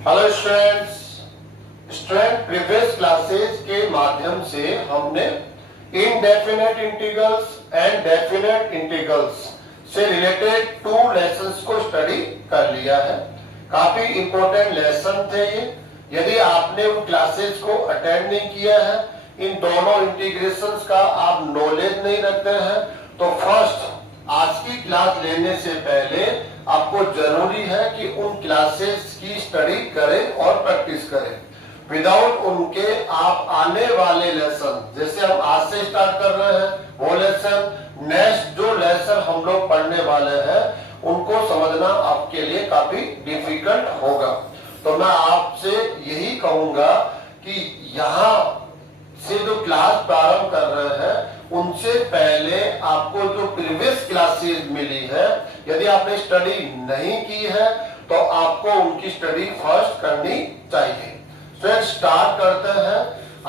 Hello students. Previous classes के माध्यम से हमने indefinite integrals and definite integrals से रिलेटेड 2 लेसन्स को स्टडी कर लिया है। काफी इंपॉर्टेंट लेसन थे ये। यदि आपने उन क्लासेस को अटेंड नहीं किया है, इन दोनों इंटीग्रेशंस का आप नॉलेज नहीं रखते हैं, तो फर्स्ट आज की क्लास लेने से पहले आपको जरूरी है कि उन क्लासेस की स्टडी करें और प्रैक्टिस करें। विदाउट उनके आप आने वाले लेसन, जैसे हम आज से स्टार्ट कर रहे हैं, वो लेसन नेक्स्ट जो लेसन हम लोग पढ़ने वाले हैं उनको समझना आपके लिए काफी डिफिकल्ट होगा। तो मैं आपसे यही कहूंगा कि यहाँ से जो क्लास प्रारंभ कर रहे हैं उनसे पहले आपको जो प्रीवियस क्लासेस मिली है, यदि आपने स्टडी नहीं की है तो आपको उनकी स्टडी फर्स्ट करनी चाहिए। फ्रेंड्स, स्टार्ट करते हैं।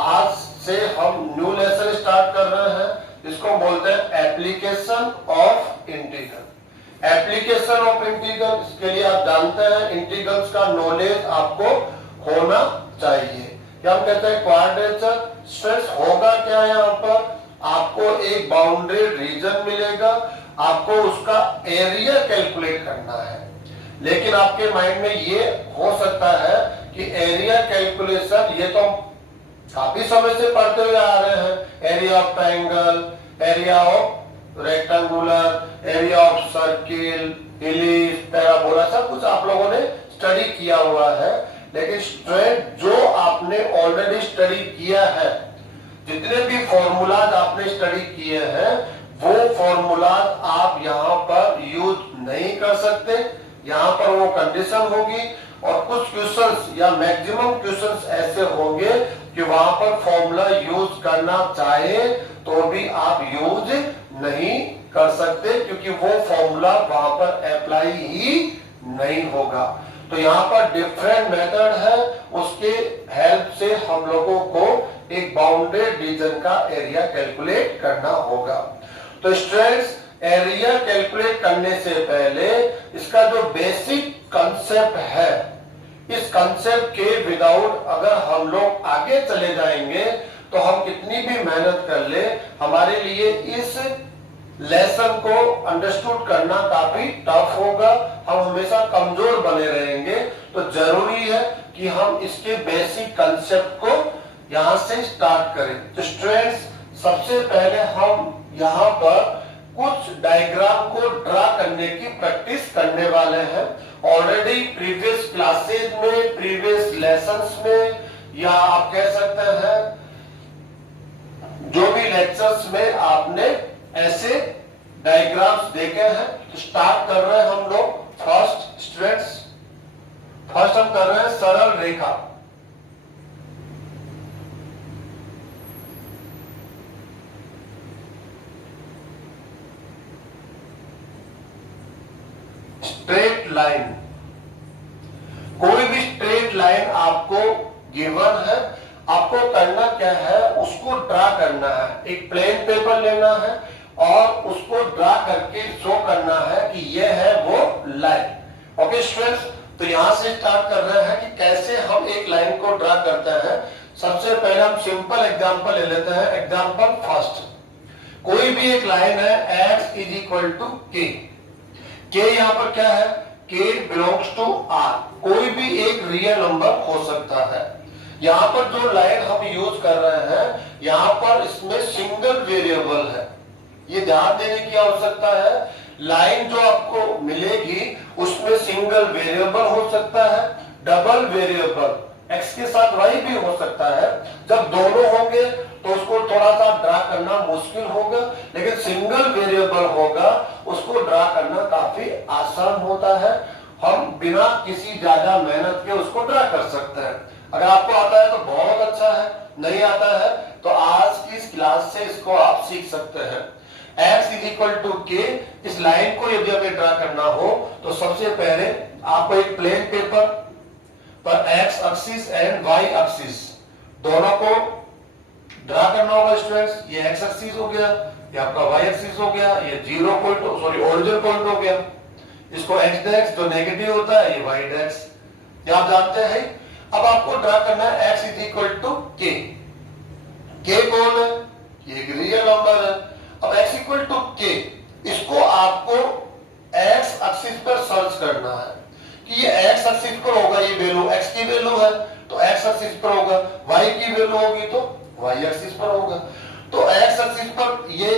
आज से हम न्यू लेसन स्टार्ट कर रहे हैं, इसको बोलते हैं application of integral. Application of integral, इसके लिए आप जानते हैं इंटीग्रल्स का नॉलेज आपको होना चाहिए। क्या हम कहते हैं क्वाड्रेचर। स्ट्रेस होगा क्या यहाँ पर, आपको एक बाउंड्री रीजन मिलेगा, आपको उसका एरिया कैलकुलेट करना है। लेकिन आपके माइंड में ये हो सकता है कि एरिया कैलकुलेशन ये तो काफी समय से पढ़ते हुए आ रहे हैं। Area of triangle, area of rectangular, area of circle, ellipse, parabola, सब कुछ आप लोगों ने स्टडी किया हुआ है। लेकिन स्टूडेंट, जो आपने ऑलरेडी स्टडी किया है, जितने भी फॉर्मूलाज आपने स्टडी किए हैं, वो फॉर्मूलाज आप यहाँ पर यूज नहीं कर सकते। यहाँ पर वो कंडीशन होगी और कुछ क्वेश्चंस या मैक्सिमम क्वेश्चंस ऐसे होंगे कि वहां पर फॉर्मूला यूज करना चाहे तो भी आप यूज नहीं कर सकते, क्योंकि वो फॉर्मूला वहां पर अप्लाई ही नहीं होगा। तो यहाँ पर डिफरेंट मेथड है, उसके हेल्प से हम लोगों को एक बाउंडेड रीजन का एरिया कैलकुलेट करना होगा। तो स्टूडेंट्स, एरिया कैलकुलेट करने से पहले इसका जो बेसिक कंसेप्ट है, इस कंसेप्ट के विदाउट अगर हम लोग आगे चले जाएंगे तो हम कितनी भी मेहनत कर ले, हमारे लिए इस लेसन को अंडरस्टूड करना काफी टफ होगा, हम हमेशा कमजोर बने रहेंगे। तो जरूरी है कि हम इसके बेसिक कंसेप्ट को यहां से स्टार्ट करें। तो स्टूडेंट्स, सबसे पहले हम यहाँ पर कुछ डायग्राम को ड्रा करने की प्रैक्टिस करने वाले हैं। ऑलरेडी प्रीवियस क्लासेस में, प्रीवियस लेसन्स में, या आप कह सकते हैं जो भी लेक्चर्स में आपने ऐसे डायग्राम्स देखे हैं। तो स्टार्ट कर रहे हैं हम लोग। फर्स्ट स्टूडेंट्स, फर्स्ट हम कर रहे हैं सरल रेखा। स्ट्रेट लाइन, कोई भी स्ट्रेट लाइन आपको गिवन है, आपको करना क्या है, उसको ड्रा करना है। एक प्लेन पेपर लेना है और उसको ड्रा करके शो करना है कि यह है वो लाइन। ओके स्टूडेंट्स, तो यहां से स्टार्ट कर रहे हैं कि कैसे हम एक लाइन को ड्रा करते हैं। सबसे पहले हम सिंपल एग्जांपल ले लेते हैं। एग्जांपल फर्स्ट, कोई भी एक लाइन है x is equal to k। k यहाँ पर क्या है, k बिलोंग्स टू r। कोई भी एक रियल नंबर हो सकता है। यहाँ पर जो लाइन हम यूज कर रहे हैं, यहाँ पर इसमें सिंगल वेरिएबल है, ये ध्यान देने की आवश्यकता है। लाइन जो आपको मिलेगी उसमें सिंगल वेरिएबल हो सकता है, डबल वेरिएबल x के साथ y भी हो सकता है। जब दोनों होंगे तो उसको थोड़ा सा ड्रा करना मुश्किल होगा, लेकिन सिंगल वेरिएबल होगा उसको ड्रा करना काफी आसान होता है। हम बिना किसी ज्यादा मेहनत के उसको ड्रा कर सकते हैं। अगर आपको आता है तो बहुत अच्छा है, नहीं आता है तो आज की इस क्लास से इसको आप सीख सकते हैं। x is equal to k, इस लाइन को यदि हमें ड्रा करना हो तो सबसे पहले आपको एक प्लेन पेपर पर x axis and y axis दोनों को ड्रा करना होगा स्टूडेंट्स। ये x एक्सिस हो गया, ये आपका y एक्सिस हो गया, ये जीरो पॉइंट ओरिजिन पॉइंट हो गया। इसको x डैश जो नेगेटिव होता है ये y डैश, ये आप जानते हैं। अब आपको ड्रा करना है x इज इक्वल टू के। के कौन है? ये एक रियल नंबर है। अब x इक्वल टू के, इसको आपको x एक्सिस पर सर्च करना है कि ये x एक्सिस पर होगा, ये वैल्यू x की वैल्यू है तो x एक्सिस पर होगा, y की वैल्यू होगी तो y एक्सिस पर होगा। तो x एक्सिस पर ये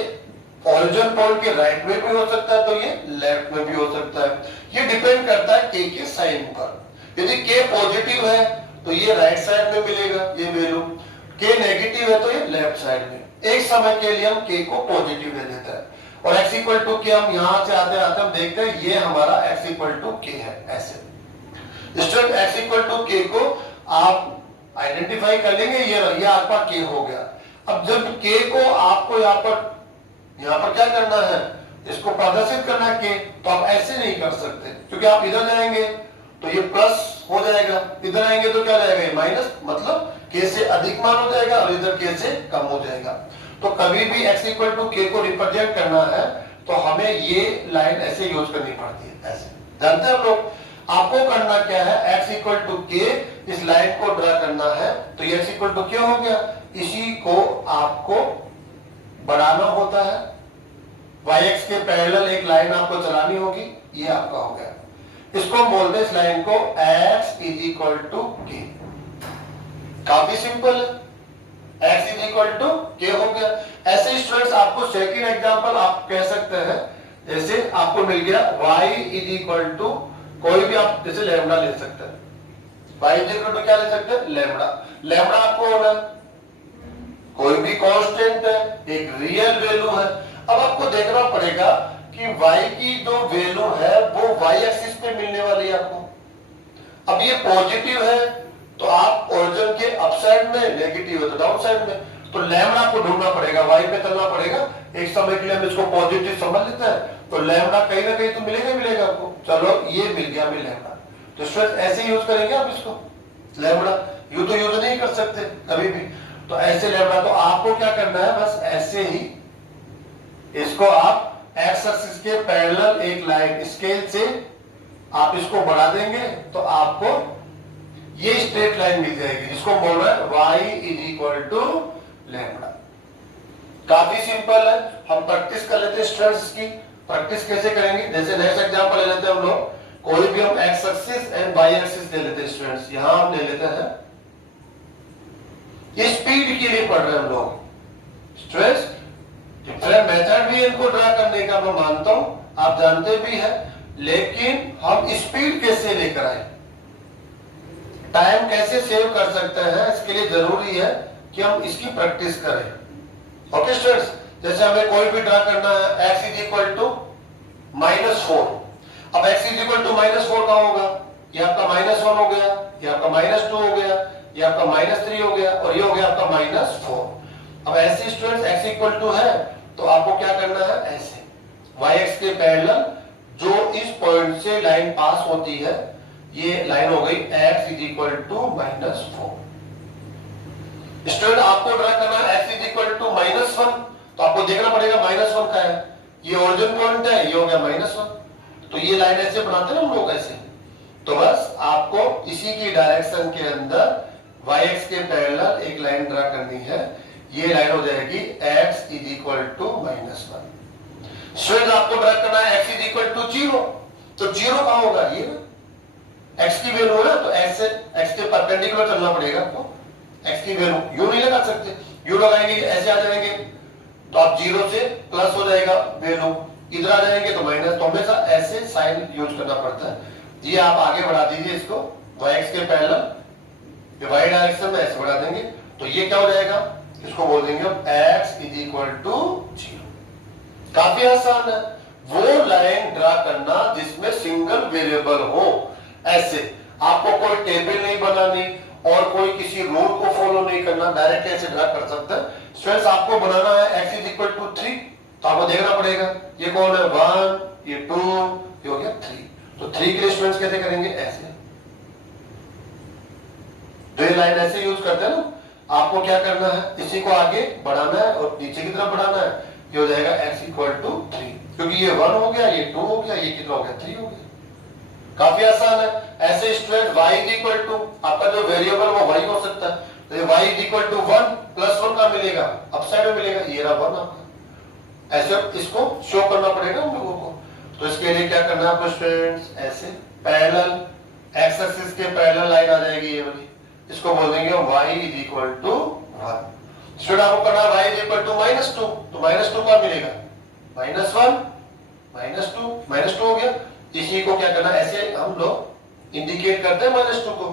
ओरिजिन पॉइंट के राइट में भी हो सकता है तो ये लेफ्ट में भी हो सकता है। ये डिपेंड करता है k के साइन पर। यदि k पॉजिटिव है तो ये राइट साइड में मिलेगा ये वैल्यू, k नेगेटिव है तो ये लेफ्ट साइड में। एक समय के लिए हम k को पॉजिटिव ले लेते हैं और x इक्वल टू के हम यहां से आते आते हम देखते हैं ये हमारा x इक्वल टू के है। ऐसे स्टूडेंट x इक्वल टू के को आप आइडेंटिफाई कर लेंगे, ये आपका k हो गया। अब जब k को आपको यहाँ पर क्या करना है, इसको प्रदर्शित करना है k, तो आप ऐसे नहीं कर सकते क्योंकि आप इधर जाएंगे तो ये प्लस हो जाएगा, इधर आएंगे तो क्या जाएगा ये माइनस, मतलब k से अधिक मान हो जाएगा और इधर k से कम हो जाएगा। तो कभी भी x इक्वल टू के को रिप्रेजेंट करना है तो हमें ये लाइन ऐसे यूज करनी पड़ती है। ऐसे जानते हैं आप लोग। आपको करना क्या है, x इक्वल टू के, इस लाइन को ड्रा करना है तो ये x इक्वल टू क्या हो गया, इसी को आपको बढ़ाना होता है, yx के पैरेलल एक लाइन आपको चलानी होगी, ये आपका हो गया। इसको हम बोलते हैं इस लाइन को x इज इक्वल टू के। काफी सिंपल है, x इज इक्वल टू के हो गया। ऐसे स्टूडेंट्स आपको सेकंड एग्जांपल आप कह सकते हैं, जैसे आपको मिल गया y इज इक्वल टू कोई भी आप जैसे लैम्डा ले सकते हैं, y इज इक्वल टू क्या ले सकते हैं, लैम्डा। लैम्डा आपको होना कोई भी कांस्टेंट है, एक रियल वैल्यू है। अब आपको देखना पड़ेगा कि y की जो वैल्यू है वो y एक्सिस पे मिलने वाली है आपको। अब ये पॉजिटिव है तो आप ओरिजिन के अप साइड में, नेगेटिव है तो डाउन साइड में। तो लैम्डा आपको ढूंढना पड़ेगा, y पे चलना पड़ेगा। एक समय के लिए हम इसको पॉजिटिव समझ लेते हैं तो लैम्डा कहीं ना कहीं तो मिलेगा आपको। चलो ये मिल गया हमें लैम्डा, तो स्टूडेंट ऐसे यूज करेंगे आप इसको लैम्डा, यू तो यूज नहीं कर सकते कभी भी। तो ऐसे लैम्डा, तो आपको क्या करना है, बस ऐसे ही इसको आप एक्स एक्सिस के पैरेलल एक लाइन स्केल से आप इसको बढ़ा देंगे तो आपको ये स्ट्रेट लाइन मिल जाएगी जिसको बोल रहा है y is equal to lambda. काफी सिंपल है, हम प्रैक्टिस कर लेते हैं स्टूडेंट्स की। प्रैक्टिस कैसे करेंगे, जैसे नेक्स्ट एग्जांपल ले लेते हैं हम लोग, कोई भी हम X axis and Y axis ले लेते हैं स्टूडेंट्स। यहां हम ले लेते हैं, ये स्पीड के लिए पढ़ रहे हैं हम लोग स्टूडेंट्स। डिफरेंट मेथड भी इनको ड्रा करने का मैं मानता हूं, आप जानते भी हैं, लेकिन हम स्पीड कैसे लेकर आए, टाइम कैसे सेव कर सकते हैं, इसके लिए जरूरी है कि हम इसकी प्रैक्टिस करें। ओके स्टूडेंट्स, जैसे हमें कोई भी ड्रा करना है, x इज इक्वल टू -4। अब x इज इक्वल टू -4 का होगा, ये आपका -1 हो गया, ये आपका -2 हो गया, ये आपका -3 हो गया और ये हो गया आपका -4। अब ऐसे स्टूडेंट्स x इक्वल टू है तो आपको क्या करना है, ऐसे yx के पैरेलल जो इस पॉइंट से लाइन पास होती है, ये लाइन हो गई x is equal to -4। Student आपको ड्रा करना है x इज इक्वल टू -1, तो आपको देखना पड़ेगा -1 का है, ये ओरिजिन पॉइंट है, ये हो गया -1। तो ये लाइन ऐसे बनाते हैं हम लोग ऐसे। तो बस आपको इसी की डायरेक्शन के अंदर yx के पैरेलल एक लाइन ड्रा करनी है, ये लाइन हो जाएगी x is equal to -1। Student आपको ड्रा करना है x इज इक्वल टू 0, तो 0 कहां होगा, ये ना x की वैल्यू है ना, तो x से x के परपेंडिकुलर चलना पड़ेगा आपको। x की वैल्यू यू नहीं लगा सकते, यू लगाएंगे ऐसे आ जाएंगे तो आप 0 से प्लस हो जाएगा वैल्यू, इधर आ जाएंगे तो माइनस, तो हमेशा ऐसे साइन यूज करना पड़ता है। ये आप आगे बढ़ा दीजिए इसको yx के पैरेलल, y डायरेक्शन में ऐसे बढ़ा देंगे तो ये क्या हो जाएगा, इसको बोल देंगे हम x इज इक्वल टू 0। काफी आसान है, वो लाइन ड्रा करना जिसमें सिंगल वेरिएबल हो। ऐसे आपको कोई टेबल नहीं बनानी और कोई किसी रूल को फॉलो नहीं करना, डायरेक्ट ऐसे ड्रा कर सकते हैं। स्टूडेंट्स आपको बनाना है x इज इक्वल टू 3, तो आपको देखना पड़ेगा ये कौन है, 1, ये 2, ये हो गया 3। तो 3 के लिए स्टूडेंट्स कैसे करेंगे, ऐसे जो ये लाइन ऐसे यूज करते हैं ना, आपको क्या करना है, इसी को आगे बढ़ाना है और नीचे की तरफ बढ़ाना है, ये हो जाएगा x इक्वल टू 3, क्योंकि ये 1 हो गया, ये 2 हो गया, ये कितना हो गया, 3 हो गया। काफी आसान है। ऐसे student y is equal to आपका जो वेरिएबल वो y हो सकता है, तो ये y is equal to 1 plus 1 का मिलेगा, अपसाइड में मिलेगा, ये रहा 1 आपका। ऐसे इसको शो करना पड़ेगा हम लोगों को। तो इसके लिए क्या करना है आपको स्टूडेंट्स, ऐसे पैरेलल एक्स एक्सिस के पैरेलल लाइन आ जाएगी ये वाली, इसको बोल देंगे y is equal to 1। Student आपको करना y इज इक्वल टू -2, तो -2 का मिलेगा -1 -2 हो गया। इसी को क्या करना, ऐसे हम लोग इंडिकेट करते हैं -2 को,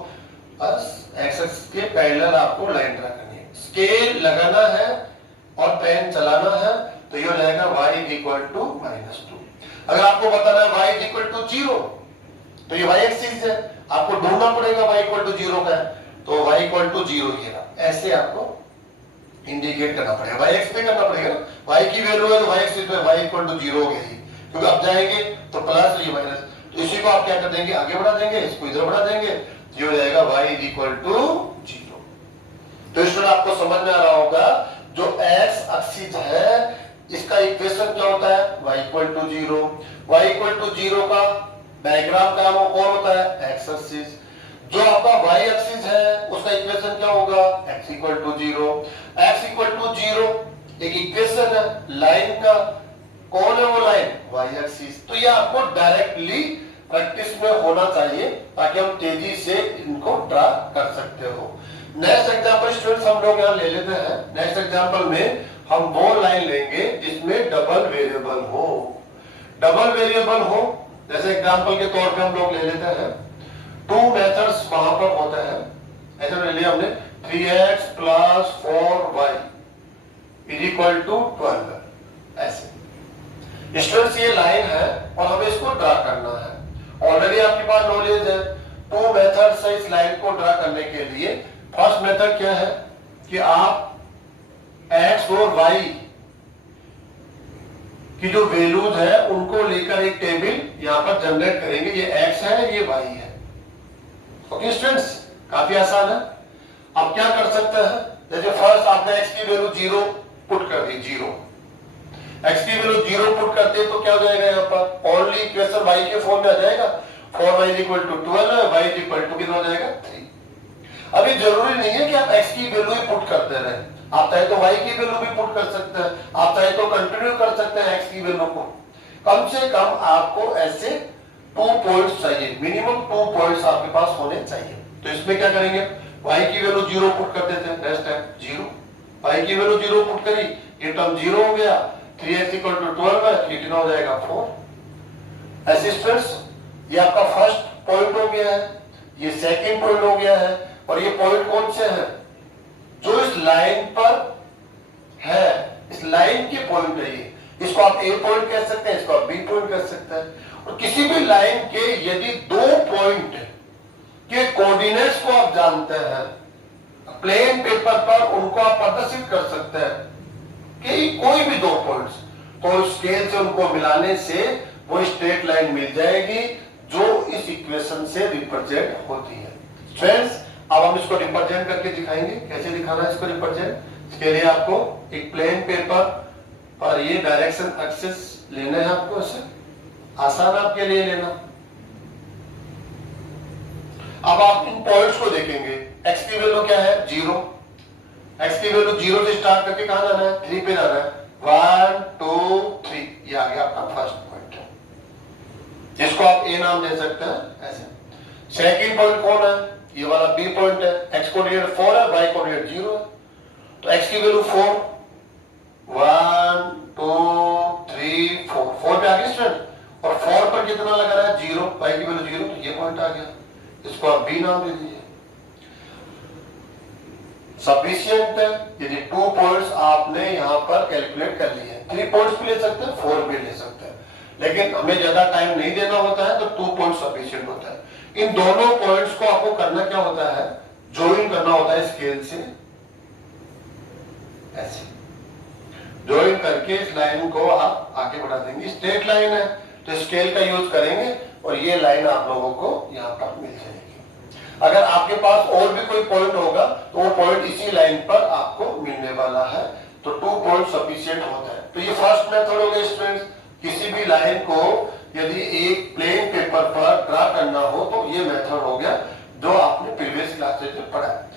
बस एक्स एक्सिस के पैरेलल आपको लाइन ड्रा करनी है, स्केल लगाना है और पेन चलाना है, तो ये हो जाएगा y इज इक्वल टू -2। अगर आपको बताना है y इज इक्वल टू 0, तो ये y एक्सिस है, आपको ढूंढना पड़ेगा y इक्वल टू 0 का है, तो y इक्वल टू 0 ये रहा, ऐसे आपको इंडिकेट करना पड़ेगा, y एक्स पे करना पड़ेगा ना, y की वैल्यू है तो y एक्सिस पे y इक्वल टू 0 हो गई, क्योंकि आप जाएंगे तो प्लस ये माइनस, तो इसी को आप क्या कर देंगे, आगे बढ़ा देंगे, इसको इधर बढ़ा देंगे, ये हो जाएगा y इज इक्वल टू 0। तो इसमें आपको समझ में आ रहा होगा जो x एक्सिस है इसका इक्वेशन क्या होता है, y equal to 0। y equal to 0 का डायग्राम का वो कौन होता है, x एक्सिस। जो आपका y एक्सिस है उसका इक्वेशन क्या होगा, x equal to 0। x equal to 0 एक इक्वेशन है लाइन का, कौन है वो लाइन, y एक्सिस। तो ये आपको डायरेक्टली प्रैक्टिस में होना चाहिए ताकि हम तेजी से इनको ड्रा कर सकते हो। नेक्स्ट एग्जांपल स्टूडेंट्स हम लोग यहाँ ले लेते हैं। नेक्स्ट एग्जांपल में हम वो लाइन लेंगे जिसमें डबल वेरिएबल हो। डबल वेरिएबल हो, जैसे एग्जांपल के तौर पे हम लोग ले लेते हैं 2 मेथड्स वहां पर होते हैं, ऐसे ले लिया हमने 3x plus 4y is equal to 12, ऐसे स्टूडेंट्स ये लाइन है और हमें इसको ड्रा करना है। ऑलरेडी आपके पास नॉलेज है 2 मेथड्स है इस लाइन को ड्रा करने के लिए। फर्स्ट मेथड क्या है कि आप x और y की जो वैल्यूज है उनको लेकर एक टेबल यहां पर जनरेट करेंगे, ये x है ये y है। ओके स्टूडेंट्स, काफी आसान है। अब क्या कर सकते हैं, जैसे फर्स्ट आपने x की वैल्यू 0 पुट कर दी, 0 x की वैल्यू 0 पुट करते तो क्या हो जाएगा, यहाँ पर ओनली इक्वेशन y के फॉर्म में आ जाएगा, 4y इक्वल टू 12 है, y इक्वल टू कितना हो जाएगा 3। अभी जरूरी नहीं है कि आप x की वैल्यू ही पुट करते रहे, आप चाहे तो y की वैल्यू भी पुट कर सकते हैं, आप चाहे तो कंटिन्यू कर सकते हैं x की वैल्यू को। कम से कम आपको ऐसे 2 पॉइंट्स चाहिए, मिनिमम 2 पॉइंट्स आपके पास होने चाहिए। तो इसमें क्या करेंगे, y की वैल्यू 0 पुट कर देते हैं, नेक्स्ट है 0, y की वैल्यू 0 पुट करी, ये टर्म 0 हो गया, 3x इक्वल टू 12 है, ये कितना हो जाएगा 4। ऐसे स्टूडेंट्स ये आपका फर्स्ट पॉइंट हो गया है, ये सेकंड पॉइंट हो गया है, और ये पॉइंट कौन से हैं, जो इस लाइन पर है, इस लाइन के पॉइंट है ये। इसको आप ए पॉइंट कह सकते हैं, इसको आप बी पॉइंट कह सकते हैं। और किसी भी लाइन के यदि 2 पॉइंट के कोऑर्डिनेट्स को आप जानते हैं, प्लेन पेपर पर उनको आप प्रदर्शित कर सकते हैं कि कोई भी 2 पॉइंट्स, तो स्केल से उनको मिलाने से वो स्ट्रेट लाइन मिल जाएगी जो इस इक्वेशन से रिप्रेजेंट होती है। फ्रेंड्स अब हम इसको रिप्रेजेंट करके दिखाएंगे, कैसे दिखाना है इसको रिप्रेजेंट। इसके लिए आपको एक प्लेन पेपर पर ये डायरेक्शन एक्सिस लेना है, आपको इसे आसान आपके लिए लेना। अब आप इन पॉइंट्स को देखेंगे, x की वैल्यू क्या है 0, x की वैल्यू 0 से स्टार्ट करके कहां जाना है, 3 पे जाना है, 1 2 3, ये आ गया आपका फर्स्ट पॉइंट, जिसको आप a नाम दे सकते हैं ऐसे। सेकंड पॉइंट कौन है, ये वाला b पॉइंट है, x कोऑर्डिनेट 4 है, y कोऑर्डिनेट 0 है, तो x की वैल्यू 4, 1 2 3 4 पे आ गया स्टूडेंट, और 4 पर कितना लगा रहा है 0, y की वैल्यू 0, तो ये पॉइंट आ गया, इसको आप b नाम दे दीजिए। सफिशिएंट है यदि 2 पॉइंट्स आपने यहां पर कैलकुलेट कर लिए हैं, 3 पॉइंट्स भी ले सकते हैं, 4 भी ले सकते हैं, लेकिन हमें ज्यादा टाइम नहीं देना होता है तो 2 पॉइंट सफिशिएंट होता है। इन दोनों पॉइंट्स को आपको करना क्या होता है, ज्वाइन करना होता है स्केल से, ऐसे ज्वाइन करके इस लाइन को आप आगे बढ़ा देंगे। स्ट्रेट लाइन है तो स्केल का यूज करेंगे और ये लाइन आप लोगों को यहाँ पर मिल जाएगी। अगर आपके पास और भी कोई पॉइंट होगा तो वो पॉइंट इसी लाइन पर आपको मिलने वाला है, तो 2 पॉइंट सफिशिएंट होता है। तो ये फर्स्ट मेथड हो गया स्टूडेंट्स, किसी भी लाइन को यदि एक प्लेन पेपर पर ड्रा करना हो तो ये मेथड हो गया जो आपने प्रीवियस क्लासेज में पढ़ा है।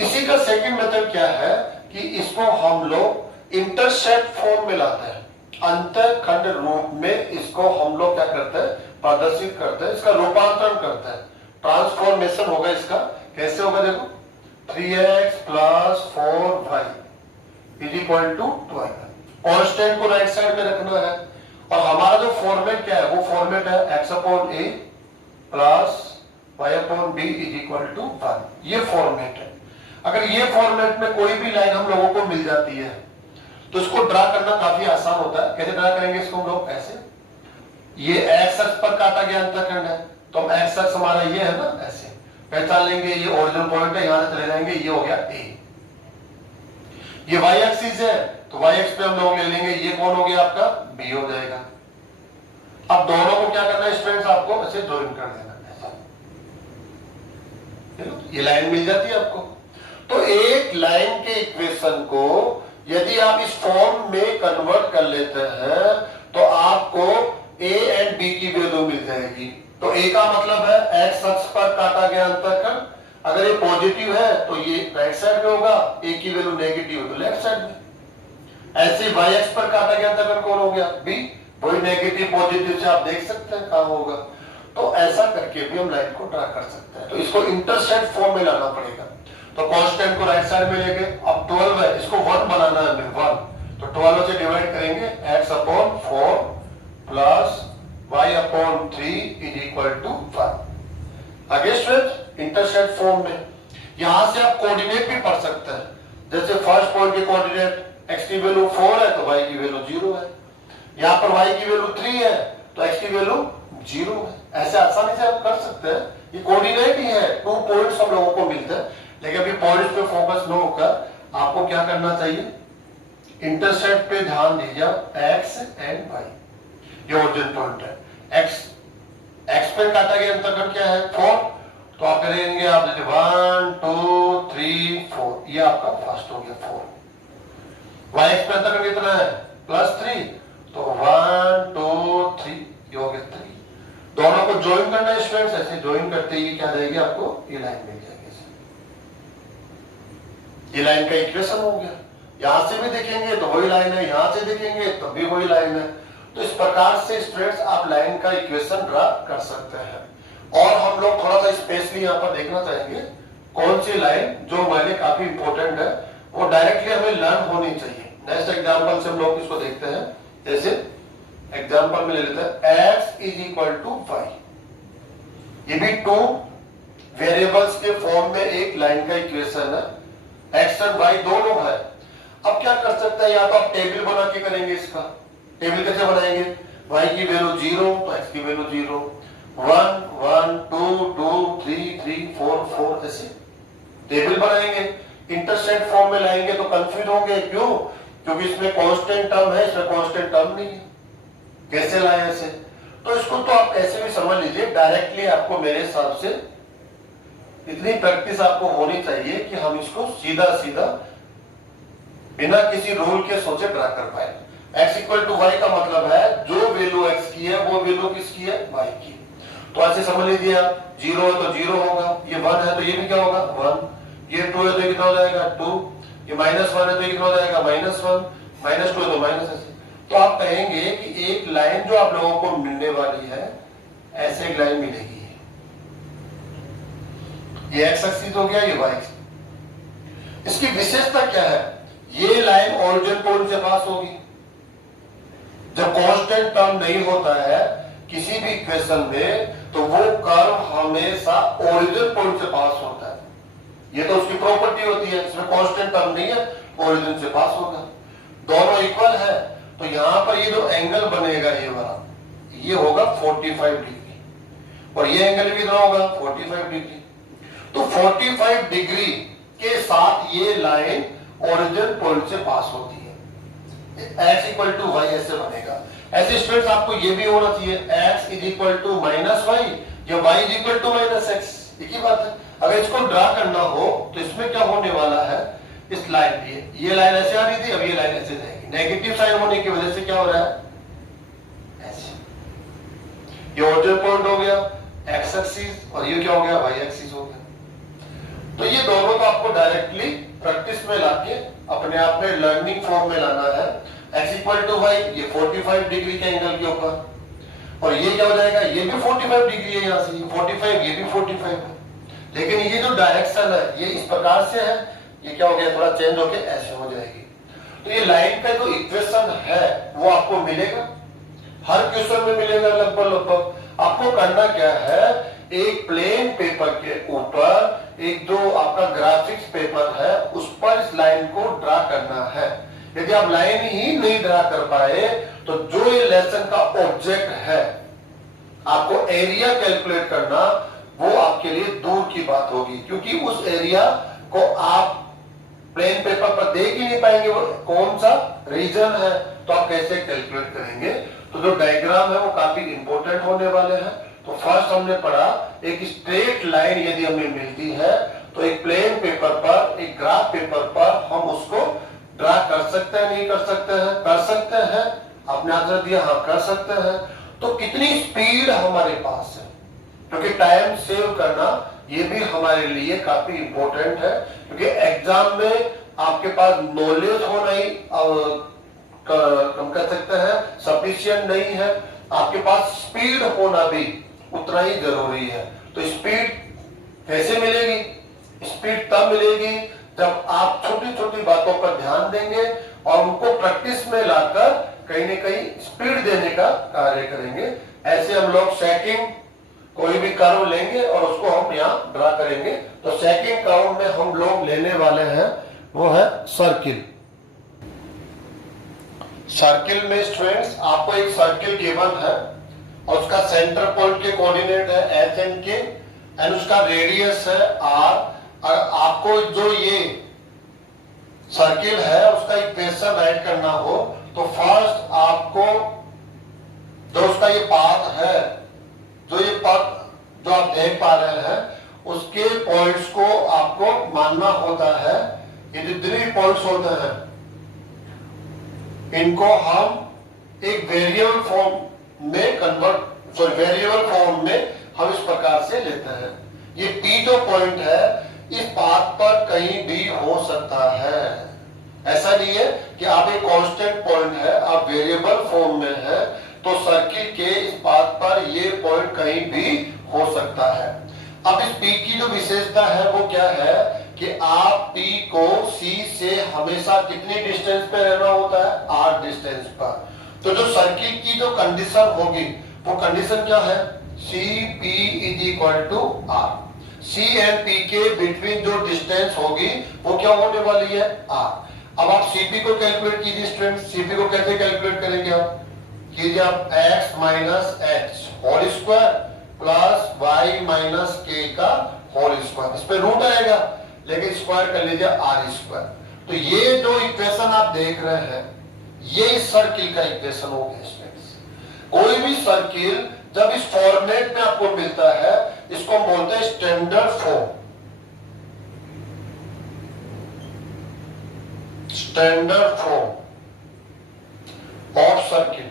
इसी का सेकंड मेथड क्या है कि इसको हम लोग इंटरसेप्ट फॉर्म में लाते हैं, अंतःखंड रूप में इसको हम लोग क्या करते हैं, प्रदर्शित करते हैं, इसका रूपांतरण करते हैं, ट्रांसफॉर्मेशन होगा इसका। कैसे होगा देखो, 3x plus 4y is equal to 12। Constant को राइट साइड में रखना है और हमारा जो फॉर्मेट क्या है वो फॉर्मेट है x upon a plus y upon b is equal to 1। ये फॉर्मेट है। अगर ये फॉर्मेट में कोई भी लाइन हम लोगों को मिल जाती है तो इसको ड्रा करना काफी आसान होता है। कैसे ड्रा करेंगे इसको हम लोग, ऐसे, ये x अक्ष पर काटा गया अंतःखंड है तो हम x अक्ष हमारा ये है ना, ऐसे पहचान लेंगे, ये ओरिजिनल पॉइंट है, यहां से चले जाएंगे, ये हो गया a। ये y एक्सिस है तो y एक्सिस पे हम लोग ले लेंगे, ये कौन हो गया आपका, b हो जाएगा। अब दोनों को क्या करना है स्टूडेंट्स, आपको ऐसे ज्वाइन कर देना, ऐसे ये लाइन मिल जाती है आपको। तो एक लाइन के इक्वेशन को यदि आप इस फॉर्म में कन्वर्ट कर लेते हैं तो आपको a एंड b की वैल्यू मिल जाएगी। तो a का मतलब है x अक्ष पर काटा गया अंतःखंड, अगर ये पॉजिटिव है तो ये राइट साइड में होगा, a की वैल्यू नेगेटिव है तो लेफ्ट साइड में। ऐसे y अक्ष पर काटा गया अंतःखंड कौन हो गया, b, वही नेगेटिव पॉजिटिव से आप देख सकते हैं कहां होगा। तो ऐसा करके भी हम लाइन को ड्रा कर सकते हैं। तो इसको इंटरसेप्ट फॉर्म में लाना पड़ेगा। तो कांस्टेंट को राइट साइड में लेके, अब 12 है, इसको 1 बनाना है हमें, 1, तो 12 से डिवाइड करेंगे, x upon 4 plus y upon 3 is equal to 1। आगे स्टूडेंट इंटरसेप्ट फॉर्म में यहां से आप कोऑर्डिनेट भी पढ़ सकते हैं। जैसे फर्स्ट पॉइंट के कोऑर्डिनेट x की वैल्यू 4 है तो y की वैल्यू 0 है, यहां पर y की वैल्यू 3 है तो x की वैल्यू 0 है। ऐसे आसानी से आप कर सकते हैं, ये कोऑर्डिनेट ही है, 2 पॉइंट्स हम लोगों को मिलते हैं। लेकिन अभी पॉइंट्स पे फोकस न होकर आपको क्या करना चाहिए, इंटरसेप्ट पे ध्यान दीजिए, x एंड y, ये ओरिजिन पॉइंट है। x पे काटा गया अंतःखंड क्या है, 4, तो आप करेंगे, आप देखिए 1 2 3 4, ये आपका फर्स्ट हो गया 4। y एक्स पे अंतःखंड कितना है, +3, तो 1 2 3, ये हो गया 3। दोनों को ज्वाइन करना है स्टूडेंट्स, ऐसे ज्वाइन करते ही क्या जाएगी आपको, ये लाइन मिल जाएगी। ये लाइन का इक्वेशन हो गया। यहां से भी देखेंगे तो वही लाइन है, यहां से देखेंगे तो भी वही लाइन है। तो इस प्रकार से स्टूडेंट्स आप लाइन का इक्वेशन ड्रा कर सकते हैं। और हम लोग थोड़ा सा स्पेशली यहाँ पर देखना चाहेंगे कौन सी लाइन जो मैंने काफी इंपॉर्टेंट है, वो डायरेक्टली हमें लर्न होनी चाहिए। नेक्स्ट एग्जाम्पल से हम लोग इसको देखते हैं। जैसे एग्जाम्पल में ले लेते हैं, x is equal to y, ये भी 2 वेरिएबल्स के फॉर्म में एक लाइन का इक्वेशन है, x और y दोनों है। अब क्या कर सकते हैं, या तो आप टेबल बना के करेंगे। इसका टेबल कैसे बनाएंगे, y की वैल्यू 0 तो x की वैल्यू 0, 1 1 2 2 3 3 4 4, ऐसे टेबल बनाएंगे। इंटरसेप्ट फॉर्म में लाएंगे तो कंफ्यूज होंगे, क्यों, क्योंकि इसमें कांस्टेंट टर्म है, इसमें कांस्टेंट टर्म नहीं है, कैसे लाए ऐसे। तो इसको तो आप ऐसे भी समझ लीजिए, डायरेक्टली आपको मेरे हिसाब से इतनी प्रैक्टिस आपको होनी चाहिए कि हम इसको सीधा सीधा बिना किसी रूल के सोचे ड्रा कर पाए। x इक्वल टू y का मतलब है जो वैल्यू x की है वो वैल्यू किसकी है, y की। तो ऐसे समझ लीजिए आप, 0 है तो 0 होगा, ये 1 है तो ये भी क्या होगा 1, ये 2 है तो कितना हो जाएगा 2, ये -1 है तो कितना हो जाएगा -1, -2 है तो माइनस ऐसे। तो आप कहेंगे कि एक लाइन जो आप लोगों को मिलने वाली है, ऐसे एक लाइन मिलेगी, ये x एक्सिस हो गया, ये y एक्सिस। इसकी विशेषता क्या है, ये लाइन ओरिजिन पॉइंट से पास होगी। जब कांस्टेंट टर्म नहीं होता है किसी भी इक्वेशन में तो वो कर्व हमेशा ओरिजिन पॉइंट से पास होता है, ये तो उसकी प्रॉपर्टी होती है। इसमें कांस्टेंट टर्म नहीं है, ओरिजिन से पास होगा। दोनों इक्वल है तो यहां पर ये जो एंगल बनेगा ये वाला, ये होगा 45 डिग्री, और ये एंगल भी कितना होगा 45 डिग्री। तो 45 डिग्री के साथ ये लाइन ओरिजिन पॉइंट से पास होती है। x इक्वल टू y ऐसे बनेगा। ऐसे स्टूडेंट्स आपको ये भी होना चाहिए, x is equal to -y या y is equal to -x, एक ही बात है। अगर इसको ड्रा करना हो तो इसमें क्या होने वाला है, इस लाइन की ये लाइन ऐसे आ रही थी, अब ये लाइन ऐसे जाएगी। नेगेटिव साइन होने की वजह से क्या हो रहा है, ऐसे। ये ओरिजिन पॉइंट हो गया एक्स एक्सिस और ये क्या हो गया वाई एक्सिस हो गया। तो ये दोनों तो आपको डायरेक्टली प्रैक्टिस में लाके अपने आप में लर्निंग फॉर्म में लाना है। x इक्वल टू वाई, ये 45 डिग्री के एंगल के ऊपर, और ये क्या हो जाएगा, ये भी 45 डिग्री है, यहाँ से 45, ये भी 45 है, लेकिन ये जो डायरेक्शन है ये इस प्रकार से है, ये क्या हो गया थोड़ा चेंज होके ऐसे हो जाएगी। तो ये लाइन का जो इक्वेशन है वो आपको मिलेगा, हर क्वेश्चन में मिलेगा लगभग। आपको करना क्या है, एक प्लेन पेपर के ऊपर एक जो आपका ग्राफिक्स पेपर है उस पर इस लाइन को ड्रा करना है। यदि आप लाइन ही नहीं ड्रा कर पाए तो जो ये लेसन का ऑब्जेक्ट है आपको एरिया कैलकुलेट करना वो आपके लिए दूर की बात होगी, क्योंकि उस एरिया को आप प्लेन पेपर पर देख ही नहीं पाएंगे वो कौन सा रीजन है, तो आप कैसे कैलकुलेट करेंगे। तो जो डायग्राम है वो काफी इंपॉर्टेंट होने वाले हैं। तो फर्स्ट हमने पढ़ा एक स्ट्रेट लाइन यदि हमें मिलती है तो एक प्लेन पेपर पर, एक ग्राफ पेपर पर हम उसको ड्रा कर सकते हैं, नहीं कर सकते हैं, कर सकते हैं, आपने आंसर दिया हाँ कर सकते हैं। तो कितनी स्पीड हमारे पास है, क्योंकि टाइम सेव करना ये भी हमारे लिए काफी इंपॉर्टेंट है, क्योंकि एग्जाम में आपके पास नॉलेज होना ही कम कर सकते हैं सफिशिएंट नहीं है, आपके पास स्पीड होना भी उतना ही जरूरी है। तो स्पीड कैसे मिलेगी, स्पीड तब मिलेगी जब आप छोटी छोटी बातों पर ध्यान देंगे और उनको प्रैक्टिस में लाकर कहीं न कहीं स्पीड देने का कार्य करेंगे। ऐसे हम लोग सेकंड कोई भी कर्व लेंगे और उसको हम यहाँ ड्रा करेंगे। तो सेकंड कर्व में हम लोग लेने वाले हैं वो है सर्किल। सर्किल में स्टूडेंट्स आपको एक सर्किल गिवन है और उसका सेंटर पॉइंट के कोऑर्डिनेट है एच एंड के एंड उसका रेडियस है आर, और आपको जो ये सर्किल है उसका इक्वेशन राइट करना हो तो फर्स्ट आपको जो उसका ये पाथ है, जो ये पाथ जो आप देख पा रहे हैं उसके पॉइंट्स को आपको मानना होता है। ये जितने पॉइंट्स होते हैं इनको हम एक वेरिएबल फॉर्म में वेरिएबल फॉर्म में हम इस प्रकार से लेते हैं। ये P जो पॉइंट है इस पाथ पर कहीं भी हो सकता है, ऐसा नहीं है कि आप एक कांस्टेंट पॉइंट है, आप वेरिएबल फॉर्म में है तो सर्किल के इस पाथ पर ये पॉइंट कहीं भी हो सकता है। अब इस P की जो विशेषता है वो क्या है कि आप P को C से हमेशा कितनी डिस्टेंस पे रहना होता है, R डिस्टेंस पर। तो जो सर्किल की जो कंडीशन होगी वो कंडीशन क्या है, CP is equal to R। C and P के बिटवीन जो डिस्टेंस होगी वो क्या होने वाली है, R। अब आप CP को कैलकुलेट कीजिए स्टूडेंट। CP को कैसे कैलकुलेट करेंगे आप, कीजिए आप x minus H whole square plus y minus k का होल स्क्वायर, इस पे रूट आएगा लेकिन स्क्वायर कर लीजिए आर स्क्वायर। तो ये जो इक्वेशन आप देख रहे हैं ये इस सर्किल का इक्वेशन हो गया स्टूडेंट्स। कोई भी सर्किल जब इस फॉर्मेट में आपको मिलता है इसको बोलते हैं standard form, standard form of circle.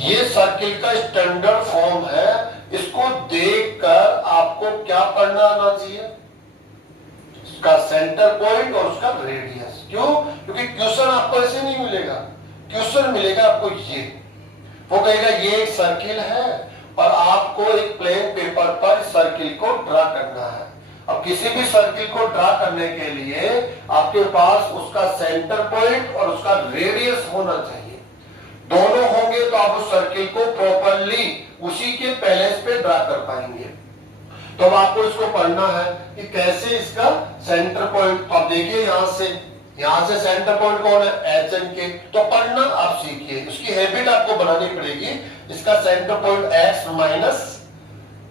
ये सर्किल का स्टैंडर्ड फॉर्म है, इसको देखकर आपको क्या पढ़ना आना चाहिए, उसका सेंटर पॉइंट और उसका रेडियस। क्यों, क्योंकि क्वेश्चन आपको ऐसे नहीं मिलेगा, क्वेश्चन मिलेगा आपको ये, वो कहेगा ये एक सर्किल है और आपको एक प्लेन पेपर पर सर्किल को ड्रा करना है। अब किसी भी सर्किल को ड्रा करने के लिए आपके पास उसका सेंटर पॉइंट और उसका रेडियस होना चाहिए। दोनों होंगे तो आप उस सर्किल को प्रॉपरली उसी के पैलेस पे ड्रा कर पाएंगे। तो अब आपको इसको पढ़ना है कि कैसे इसका सेंटर पॉइंट, आप देखिए यहां से सेंटर पॉइंट कौन है, एच एंड के। तो पढ़ना आप सीखिए, उसकी हैबिट आपको बनानी पड़ेगी। इसका सेंटर पॉइंट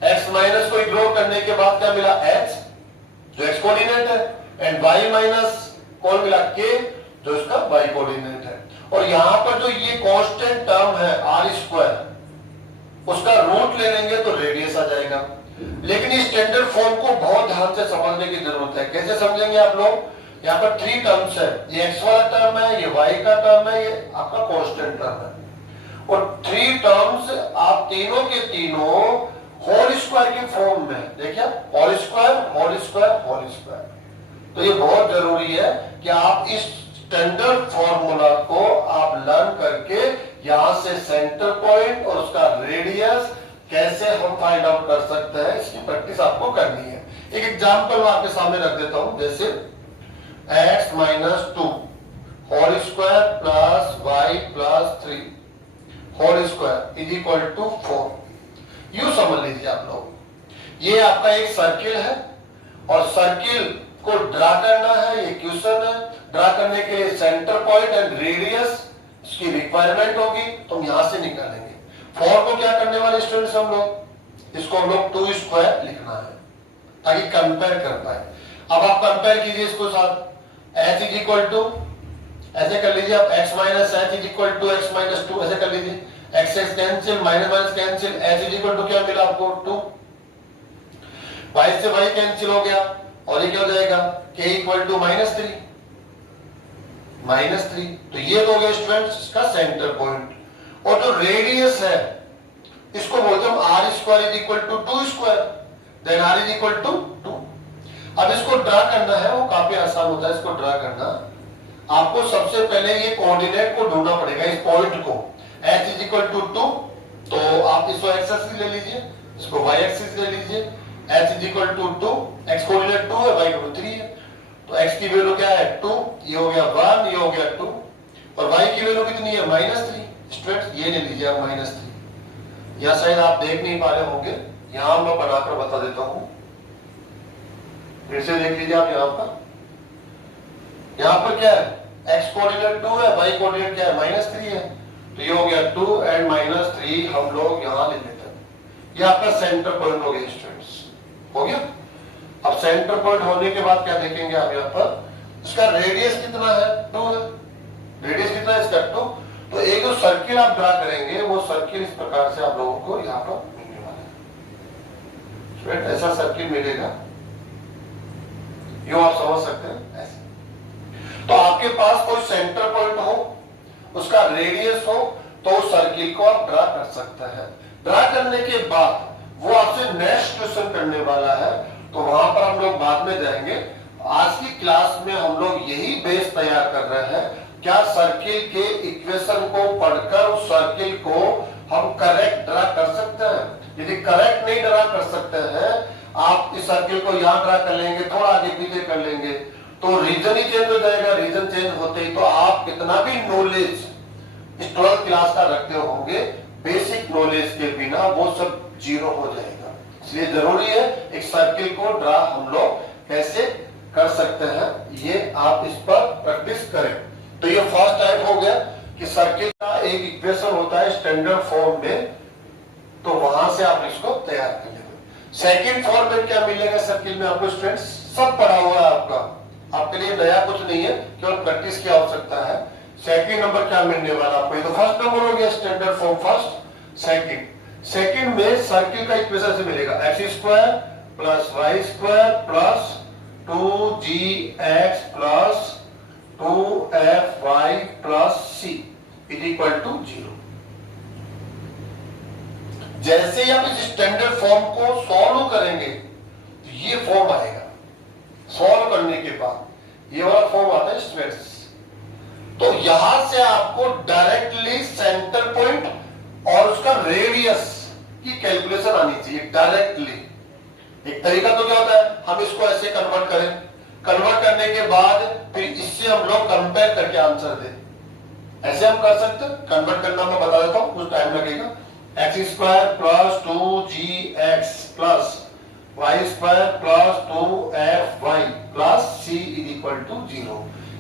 एक्स माइनस को इग्नोर करने के बाद क्या मिला, एच जो एक्स कोऑर्डिनेट है, एंड वाई माइनस कौन मिला, के जो इसका वाई कोऑर्डिनेट है। और यहां पर जो ये कांस्टेंट टर्म है आर स्क्वायर, उसका रूट ले लेंगे तो रेडियस आ जाएगा। लेकिन इस स्टैंडर्ड फॉर्म को बहुत ध्यान से समझने की जरूरत है। कैसे समझेंगे आप लोग, यहाँ पर 3 टर्म्स है, ये x वाला टर्म है, ये y का टर्म है, ये आपका कांस्टेंट टर्म है, और 3 टर्म्स आप तीनों के तीनों होल स्क्वायर के फॉर्म में, देखिए whole square whole square whole square. तो ये बहुत जरूरी है कि आप इस स्टैंडर्ड फॉर्मूला को आप लर्न करके यहां से सेंटर पॉइंट और उसका रेडियस कैसे हम फाइंड आउट कर सकते हैं, इसकी प्रैक्टिस आपको करनी है। एक एग्जांपल मैं आपके सामने रख देता हूं, जैसे x minus 2 whole square plus y plus 3 whole square is equal to 4। यूं समझ लीजिए आप लोग, ये आपका एक सर्किल है और सर्किल को ड्रा करना है, ये क्वेश्चन है। ड्रा करने के लिए सेंटर पॉइंट एंड रेडियस इसकी रिक्वायरमेंट होगी, तो हम यहां से निकालेंगे। 4 को क्या करने वाले स्टूडेंट्स हम लोग, इसको हम लोग 2 स्क्वायर लिखना है ताकि कंपेयर कर पाए। अब आप कंपेयर कीजिए इसको साथ, h इज इक्वल टू, ऐसे कर लीजिए आप, x minus h is equal to x minus 2, ऐसे कर लीजिए, x x cancel, minus minus cancel, h is equal to क्या मिला आपको 2, y से y कैंसिल हो गया और ये क्या हो जाएगा k इक्वल टू माइनस 3, तो ये हो गया स्टूडेंट्स इसका सेंटर पॉइंट। और जो रेडियस है इसको बोलते हैं r square is equal to 2 square, then r is equal to 2। अब इसको ड्रा करना है, वो काफी आसान होता है इसको ड्रा करना। आपको सबसे पहले ये कोऑर्डिनेट को ढूंढना पड़ेगा, इस पॉइंट को, h इज इक्वल टू 2, तो आप इसको x एक्सिस ले लीजिए, इसको y एक्सिस ले लीजिए, h is equal to 2, x coordinate 2 है, y कोऑर्डिनेट 3 है, तो x की वैल्यू क्या है 2, ये हो गया 1, ये हो गया 2, और y की वैल्यू कितनी है -3। स्टूडेंट्स ये ले लीजिए आप -3, यहाँ शायद आप देख नहीं पा रहे होंगे, यहाँ मैं बनाकर बता देता हूँ, फिर से देख लीजिए आप। यहाँ पर क्या है, x कोऑर्डिनेट 2 है, y कोऑर्डिनेट क्या है -3 है, तो ये हो गया 2 एंड -3 हम लोग यहाँ ले लेते हैं। ये आपका सेंटर पॉइंट हो गया स्टूडेंट्स, हो गया। अब सेंटर पॉइंट होने के बाद क्या देखेंगे आप, यहाँ पर इसका रेडियस कितना है 2 है, रेडियस कितना है इसका 2, तो एक जो सर्किल आप ड्रा करेंगे वो सर्किल इस प्रकार से आप लोगों को यहाँ पर मिलने वाला है स्टूडेंट, ऐसा सर्किल मिलेगा, यूं आप समझ सकते हैं ऐसे। तो आपके पास कोई सेंटर पॉइंट हो, उसका रेडियस हो, तो उस सर्किल को आप ड्रा कर सकते हैं। ड्रा करने के बाद वो आपसे नेक्स्ट क्वेश्चन करने वाला है, तो वहां पर हम लोग बाद में जाएंगे। आज की क्लास में हम लोग यही बेस तैयार कर रहे हैं, क्या सर्किल के इक्वेशन को पढ़कर उस सर्किल को हम करेक्ट ड्रा कर सकते हैं। यदि करेक्ट नहीं ड्रा कर सकते हैं, आप इस सर्किल को यहां ड्रा कर लेंगे, थोड़ा आगे पीछे कर लेंगे, तो रीजन ही चेंज हो जाएगा। रीजन चेंज होते ही तो आप कितना भी नॉलेज इस 12th क्लास का रखते होंगे, बेसिक नॉलेज के बिना वो सब जीरो हो जाएगा। इसलिए जरूरी है एक सर्किल को ड्रा हम लोग कैसे कर सकते हैं, ये आप इस पर प्रैक्टिस करें। तो ये फर्स्ट टाइप हो गया कि सर्किल का एक इक्वेशन होता है स्टैंडर्ड फॉर्म में, तो वहां से आप इसको तैयार कर लेंगे। सेकंड फॉर्म में क्या मिलेगा सर्किल में आपको स्टूडेंट्स, सब पढ़ा हुआ है आपका, आपके लिए नया कुछ नहीं है, केवल प्रैक्टिस की आवश्यकता है। सेकंड नंबर क्या मिलने वाला आपको, ये तो फर्स्ट नंबर हो गया स्टैंडर्ड फॉर्म फर्स्ट। सेकंड में सर्किल का इक्वेशन से मिलेगा x square plus y square plus 2gx plus 2fy plus c is equal to 0। जैसे ही आप इस स्टैंडर्ड फॉर्म को सॉल्व करेंगे तो ये फॉर्म आएगा, सॉल्व करने के बाद ये वाला फॉर्म आता है स्ट्रेस। तो यहां से आपको डायरेक्टली सेंटर पॉइंट और उसका रेडियस की कैलकुलेशन आनी चाहिए डायरेक्टली। एक तरीका तो क्या होता है, हम इसको ऐसे कन्वर्ट करें, कन्वर्ट करने के बाद फिर इससे हम लोग कंपेयर करके आंसर दें, ऐसे हम कर सकते हैं। कन्वर्ट करना मैं बता देता हूं, कुछ टाइम लगेगा। x square plus 2gx plus y square plus 2fy plus c is equal to 0।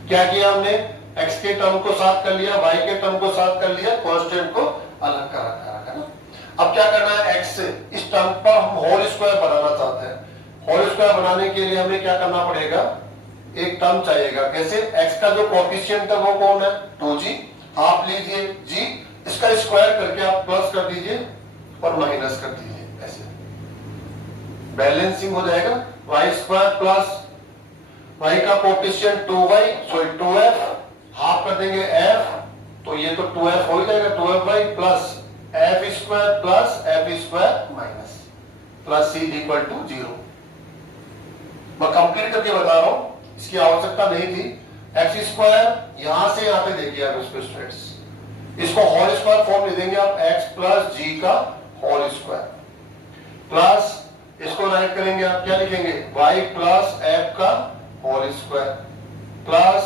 क्या किया हमने, x के टर्म को साथ कर लिया, y के टर्म को साथ कर लिया, कांस्टेंट को अलग कर रखा है ना। अब क्या करना है, x से इस टर्म पर हम होल स्क्वायर बनाना चाहते हैं। होल स्क्वायर बनाने के लिए हमें क्या करना पड़ेगा, एक टर्म चाहिएगा। कैसे, x का जो कोएफिशिएंट है वो कौन है 2g, आप लीजिए g, इसका स्क्वायर करके आप प्लस कर दीजिए और माइनस कर दीजिए, ऐसे बैलेंसिंग हो जाएगा। वाई स्क्वायर प्लस y का कोफिशिएंट 2y, सो 2f, हाफ कर देंगे f, तो ये तो 2f हो ही जाएगा, 2fy plus f square plus f square minus plus c equal to 0। मैं कंप्लीट करके बता रहा हूं, इसकी आवश्यकता नहीं थी। x स्क्वायर यहां से यहां पे देखिए आप इसको स्टूडेंट्स, इसको होल स्क्वायर फॉर्म ले देंगे आप, x प्लस जी का होल स्क्वायर प्लस इसको राइट करेंगे आप, क्या लिखेंगे y प्लस f का होल स्क्वायर प्लस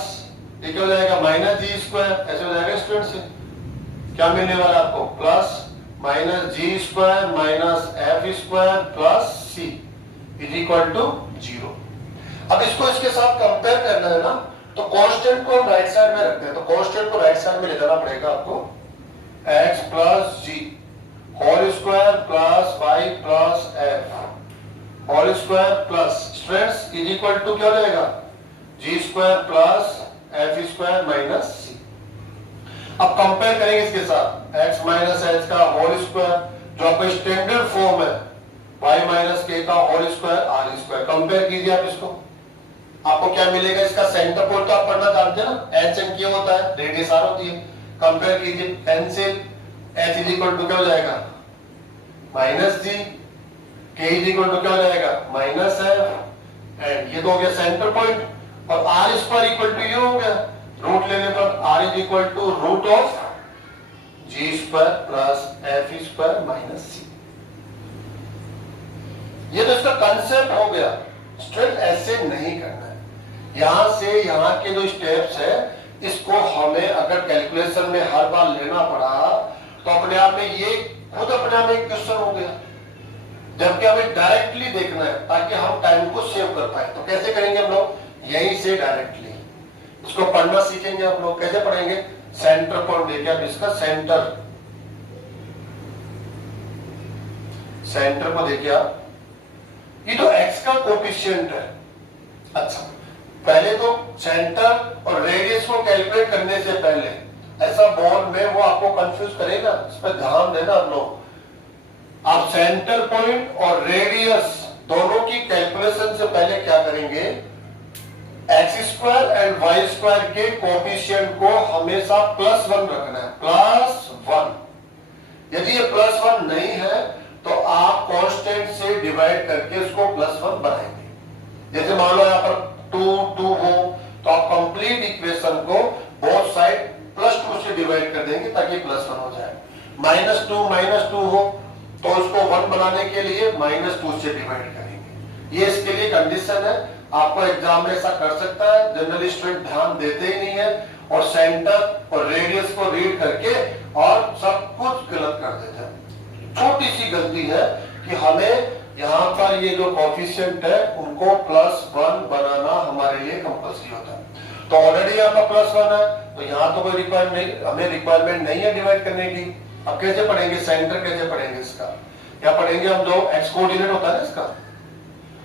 ये क्या हो जाएगा माइनस जी स्क्वायर, ऐसे हो जाएगा स्टूडेंट से, क्या मिलने वाला आपको plus minus g square minus f square plus c is equal to 0। अब इसको इसके साथ कंपेयर करना है ना, तो कांस्टेंट को हम राइट साइड में रखते हैं, तो कांस्टेंट को राइट साइड में ले जाना पड़ेगा आपको, x plus g whole square plus y plus f whole square plus strength is equal to क्या हो जाएगा g square plus f square minus c. अब कंपेयर करेंगे इसके साथ x माइनस एच का होल स्क्वायर, जो आपका स्टैंडर्ड फॉर्म है y माइनस के का whole square r square, compare कीजिए आप इसको, आपको क्या मिलेगा, इसका सेंटर पॉइंट तो आप पढ़ना जानते हैं ना, एच एन क्या होता है, रेडियस आर होती है, कंपेयर कीजिए एन से एच इज इक्वल टू क्या हो जाएगा माइनस जी, के इज इक्वल टू क्या हो जाएगा माइनस एफ, एंड ये तो हो गया सेंटर पॉइंट, और आर स्क्वायर इक्वल टू ये हो गया, रूट लेने पर r is equal to root of g square plus f square minus c. ये तो इसका कंसेप्ट हो गया। स्ट्रेंथ ऐसे नहीं करना है, यहां से यहां के जो स्टेप्स है इसको हमें अगर कैलकुलेशन में हर बार लेना पड़ा तो अपने आप में ये खुद अपने आप में एक क्वेश्चन हो गया, जबकि हमें डायरेक्टली देखना है ताकि हम टाइम को सेव कर पाए। तो कैसे करेंगे हम लोग, यहीं से डायरेक्टली इसको पढ़ना सीखेंगे आप लोग। कैसे पढ़ेंगे, सेंटर पॉइंट देखिए आप, इसका सेंटर को देखिए आप, ये तो x का कोफिशिएंट है। अच्छा, पहले तो सेंटर और रेडियस को कैलकुलेट करने से पहले ऐसा बॉल में वो आपको कंफ्यूज करेगा, इस पर ध्यान देना आप लोग। आप सेंटर पॉइंट और रेडियस दोनों की कैलकुलेशन से पहले क्या करेंगे, x square and y square के कोफिशिएंट को हमेशा +1 रखना है, +1। यदि ये +1 नहीं है तो आप कांस्टेंट से डिवाइड करके उसको +1 बनाएंगे। जैसे मान लो यहाँ पर 2 हो तो आप कंप्लीट इक्वेशन को बोथ साइड +2 से डिवाइड कर देंगे ताकि +1 हो जाए। -2 हो तो उसको 1 बनाने के लिए -2 से डिवाइड करेंगे। ये इसके लिए कंडीशन है, आपको एग्जाम में ऐसा कर सकता है, जनरली स्टूडेंट ध्यान देते ही नहीं है और सेंटर और रेडियस को रीड करके और सब कुछ गलत कर देते हैं। छोटी सी गलती है कि हमें यहाँ पर ये जो कोफिशिएंट है उनको +1 बनाना हमारे लिए कंपल्सरी होता है। तो ऑलरेडी यहाँ पर +1 है तो यहाँ तो कोई रिक्वायरमेंट नहीं, हमें रिक्वायरमेंट नहीं है डिवाइड करने की। अब कैसे पढ़ेंगे, सेंटर कैसे पढ़ेंगे इसका, क्या पढ़ेंगे हम, जो एक्स कोऑर्डिनेट होता है इसका,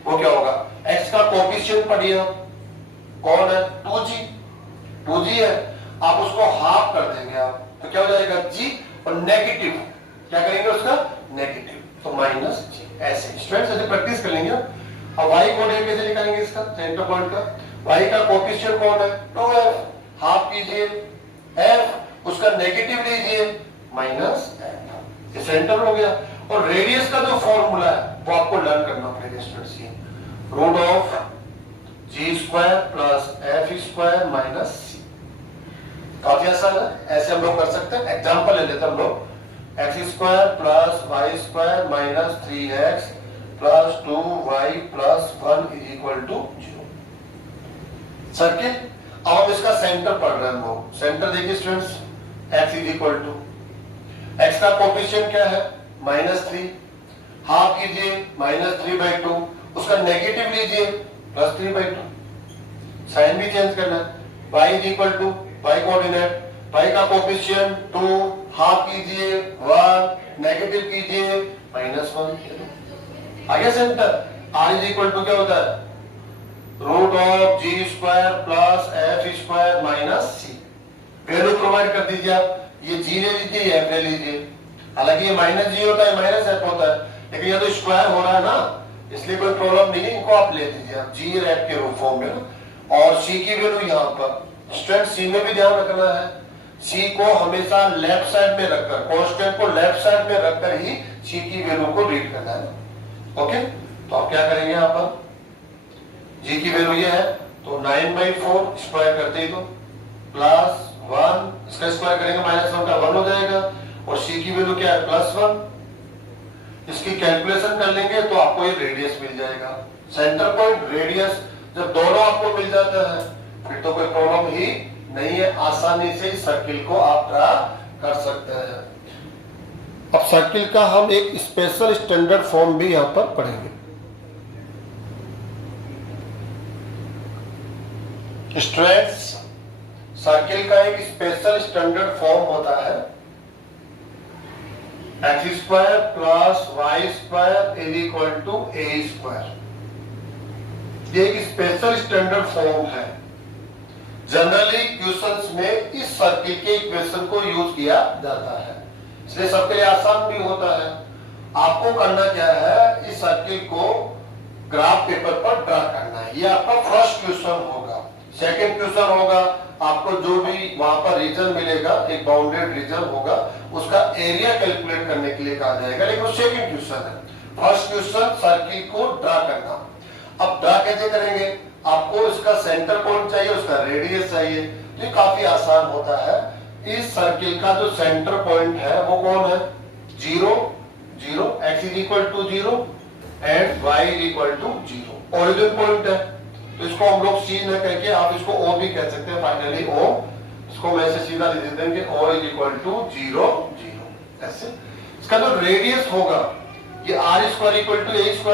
वो क्या होगा, x का कोफिशिएंट पढ़िए कौन है, 2g है, आप उसको हाफ कर देंगे आप, तो क्या हो जाएगा g, और नेगेटिव क्या करेंगे उसका, नेगेटिव, तो -g। ऐसे स्टूडेंट्स ऐसे प्रैक्टिस कर लेंगे। अब y कोऑर्डिनेट कैसे निकालेंगे इसका, सेंटर पॉइंट का, y का कोफिशिएंट कौन है, 2f, हाफ कीजिए f, उसका नेगेटिव लीजिए -f, ये सेंटर हो गया। और रेडियस का जो फॉर्मूला है वो आपको लर्न करना पड़ेगा students, root of g square plus f square minus c. काफी आसान है, ऐसे हम लोग कर सकते हैं। एग्जांपल ले लेते हैं हम लोग, x square plus y square minus 3x plus 2y plus 1 is equal to 0 circle. अब हम इसका सेंटर पढ़ रहे हैं हम लोग। सेंटर देखिए students, x is equal to, x का कोफिशिएंट क्या है -3, हाफ कीजिए -3/2, उसका नेगेटिव लीजिए +3/2, साइन भी चेंज करना है। y is equal to, y coordinate, y का कोफिशिएंट 2, हाफ कीजिए 1, नेगेटिव कीजिए -1। आगे centre, r is equal to क्या होता है, root of g square plus f square minus c. Value provide कर दीजिए आप, ये g ले लीजिए, ये f ले लीजिए। हालांकि ये -g होता है, -f होता है, लेकिन ये तो स्क्वायर हो रहा है ना, इसलिए कोई प्रॉब्लम नहीं है, इनको आप ले लीजिए आप जी और f के रूप फॉर्म में ना। और सी की वैल्यू यहाँ पर। स्टूडेंट सी में भी ध्यान रखना है, सी को हमेशा लेफ्ट साइड में रखकर, कांस्टेंट को लेफ्ट साइड में रखकर ही सी की वैल्यू को रीड करना है। ओके, तो आप क्या करेंगे यहाँ पर, जी की वैल्यू ये है तो 9/4 स्क्वायर करते ही तो प्लस 1, इसका स्क्वायर करेंगे -1 का 1 हो जाएगा, और सी की वैल्यू क्या है +1। इसकी कैलकुलेशन कर लेंगे तो आपको ये रेडियस मिल जाएगा। सेंटर पॉइंट, रेडियस जब दोनों आपको मिल जाता है फिर तो कोई प्रॉब्लम ही नहीं है, आसानी से सर्किल को आप ड्रा कर सकते हैं। अब सर्किल का हम एक स्पेशल स्टैंडर्ड फॉर्म भी यहां पर पढ़ेंगे। स्ट्रेस सर्किल का एक स्पेशल स्टैंडर्ड फॉर्म होता है x² + y² = a²। ये एक स्पेशल स्टैंडर्ड फॉर्म है। जनरली क्वेश्चंस में इस सर्किल के इक्वेशन को यूज किया जाता है, इसलिए सबके लिए आसान भी होता है। आपको करना क्या है, इस सर्किल को ग्राफ पेपर पर ड्रा करना है। ये आपका फर्स्ट क्वेश्चन होगा। सेकंड क्वेश्चन होगा, आपको जो भी वहां पर रीजन मिलेगा, एक बाउंडेड रीजन होगा, उसका एरिया कैलकुलेट करने के लिए कहा जाएगा, लेकिन वो सेकंड क्वेश्चन है। फर्स्ट क्वेश्चन सर्किल को ड्रा करना। अब ड्रा कैसे करेंगे, आपको इसका सेंटर पॉइंट चाहिए, उसका रेडियस चाहिए, तो ये काफी आसान होता है। इस सर्किल का जो सेंटर पॉइंट है वो कौन है, 0 0, x = 0 and y = 0। Origin point है तो इसको हम लोग सी न करके आप इसको O भी कह सकते हैं, फाइनली O, इसको मैं ऐसे सीधा लिख देंगे O = 0 0 ऐसे। इसका जो रेडियस होगा ये r² = a²,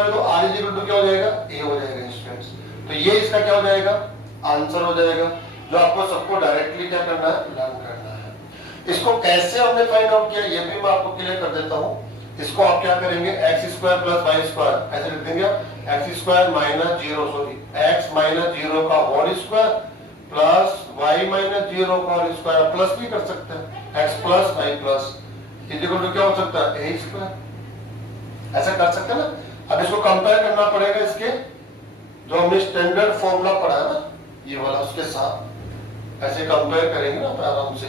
तो r = क्या हो जाएगा, a हो जाएगा स्टूडेंट्स। तो ये इसका क्या हो जाएगा, आंसर हो जाएगा, जो आपको सबको डायरेक्टली क्या करना है, लर्न करना है। इसको कैसे हमने फाइंड आउट किया ये भी मैं आपको क्लियर कर देता हूं। इसको आप क्या करेंगे, x² + y² ऐसे लिख देंगे, x² - 0 का होल स्क्वायर प्लस y - 0 का होल स्क्वायर, प्लस भी कर सकते हैं, x + y + इक्वल टू क्या हो सकता है, a²। ऐसा कर सकते हैं ना। अब इसको कंपेयर करना पड़ेगा इसके जो हमने स्टैंडर्ड फॉर्मूला पढ़ा है ना, ये वाला, उसके साथ ऐसे कंपेयर करेंगे ना आराम से,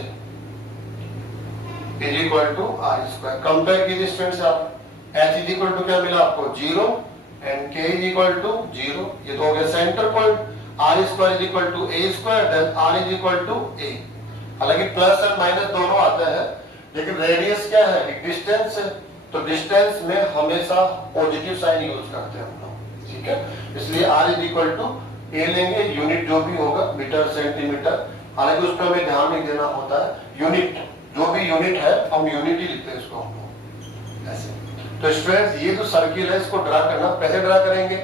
= r²। कंपेयर कीजिए स्टूडेंट्स आप, h = क्या मिला आपको, 0 एंड k = 0। ये तो हो गया centre point. r² = a², then r = a। हालांकि प्लस और माइनस दोनों आता है, लेकिन रेडियस क्या है, एक डिस्टेंस है, तो डिस्टेंस में हमेशा पॉजिटिव साइन यूज करते हैं हम लोग, ठीक है। इसलिए r = a लेंगे, यूनिट जो भी होगा मीटर सेंटीमीटर, हालांकि उस पर हमें ध्यान नहीं देना होता है, यूनिट जो भी यूनिट है हम यूनिट ही लिखते हैं इसको हम लोग ऐसे। तो स्टूडेंट्स ये जो सर्किल है इसको ड्रा करना, कैसे ड्रा करेंगे,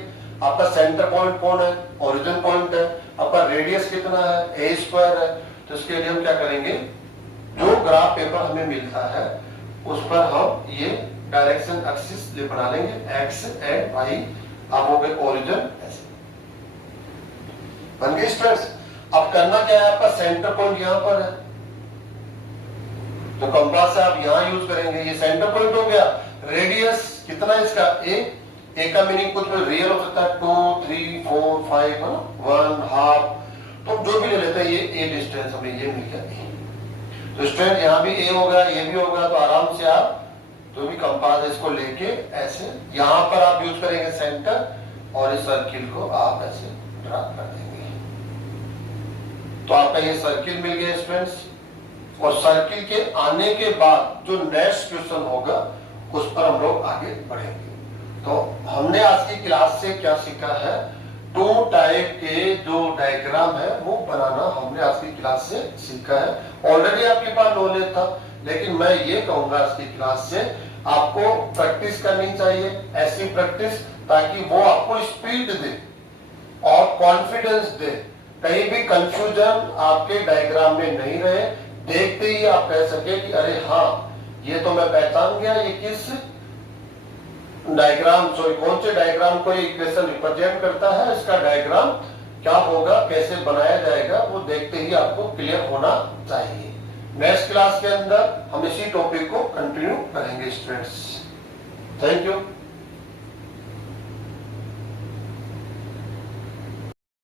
आपका सेंटर पॉइंट कौन है, ओरिजिन पॉइंट है, आपका रेडियस कितना है, a² है, तो इसके लिए हम क्या करेंगे, जो ग्राफ पेपर हमें मिलता है उस पर हम ये डायरेक्शन एक्सिस बना लेंगे, x एंड y। अब हो गए ओरिजिन ऐसे बन गए स्टूडेंट्स। अब करना क्या है, आपका सेंटर पॉइंट यहाँ पर है, तो कंपास से आप यहां यूज करेंगे, ये सेंटर पॉइंट हो गया। रेडियस कितना है इसका, a का मीनिंग कुछ रियल हो सकता है, 2 3 4 5 है ना, 1/2, तो जो भी ले लेते हैं, ये a डिस्टेंस हमें ये मिल गया a। तो स्टूडेंट यहाँ भी a होगा, ये भी होगा, तो आराम से आप जो भी कंपास है इसको लेके ऐसे यहाँ पर आप यूज करेंगे सेंटर, और इस सर्किल को आप ऐसे ड्रा कर देंगे। तो आपका ये सर्किल मिल गया स्टूडेंट्स। और सर्किल के आने के बाद जो नेक्स्ट क्वेश्चन होगा उस पर हम लोग आगे बढ़ेंगे। तो हमने आज की क्लास से क्या सीखा है, 2 टाइप के जो डायग्राम है वो बनाना हमने आज की क्लास से सीखा है। ऑलरेडी आपके पास नॉलेज था, लेकिन मैं ये कहूंगा आज की क्लास से आपको प्रैक्टिस करनी चाहिए, ऐसी प्रैक्टिस ताकि वो आपको स्पीड दे और कॉन्फिडेंस दे, कहीं भी कंफ्यूजन आपके डायग्राम में नहीं रहे, देखते ही आप कह सके कि अरे हाँ ये तो मैं पहचान गया, ये किस डायग्राम, सॉरी कौन से डायग्राम को ये इक्वेशन रिप्रेजेंट करता है, इसका डायग्राम क्या होगा, कैसे बनाया जाएगा, वो देखते ही आपको क्लियर होना चाहिए। नेक्स्ट क्लास के अंदर हम इसी टॉपिक को कंटिन्यू करेंगे स्टूडेंट्स। Thank you.